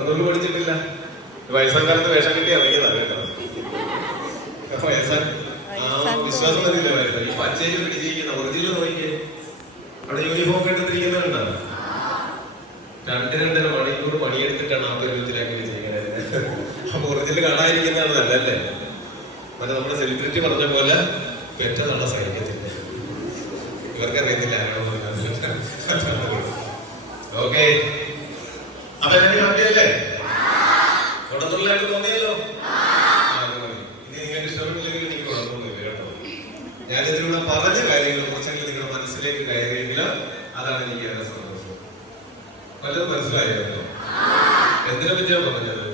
ഒന്നും പഠിച്ചിട്ടില്ല. വയസ്സാം കാലത്ത് വേഷം കിട്ടി ഇറങ്ങിയതാണ് കേട്ടോ. വയസ്സാൻ വിശ്വാസം വരില്ല. വയസ്സാൻ ഈ പച്ചയിൽ പിടിച്ചിരിക്കുന്ന ഒറിജിനൽ നോക്കിയേ. അവിടെ യൂണിഫോം എടുത്തിരിക്കുന്നുണ്ടോ? 2-2.5 മണിക്കൂർ പണിയെടുത്തിട്ടാണ് ആ പരുവത്തിലാക്കി വെച്ചിരിക്കുന്നത്. അപ്പൊ ഒറിജിനൽ കാണാതിരിക്കുന്നതാണ് നല്ലല്ലേ? മറ്റേ നമ്മുടെ സെലിബ്രിറ്റി പറഞ്ഞ പോലെ പെറ്റതാണ് സഹിക്കത്തില്ല. ഇവർക്കറിയത്തില്ല ആരാണോ. ഓക്കെ, അപ്പൊ എന്നെ ഹാപ്പിയല്ലേ? ഉടന്നുള്ളതായിട്ട് തോന്നിയല്ലോ. ഇനി നിങ്ങൾക്ക് ഇഷ്ടപ്പെട്ടില്ലെങ്കിൽ എനിക്ക് കുഴപ്പമൊന്നുമില്ല കേട്ടോ. ഞാനിതിലൂടെ പറഞ്ഞ കാര്യങ്ങൾ കുറച്ചെങ്കിലും നിങ്ങളുടെ മനസ്സിലേക്ക് കയറിയെങ്കിൽ അതാണ് എനിക്ക് ഏറെ സന്തോഷം. വല്ലതും മനസ്സിലായോ? എന്തിനെ പറ്റിയാ പറഞ്ഞത്?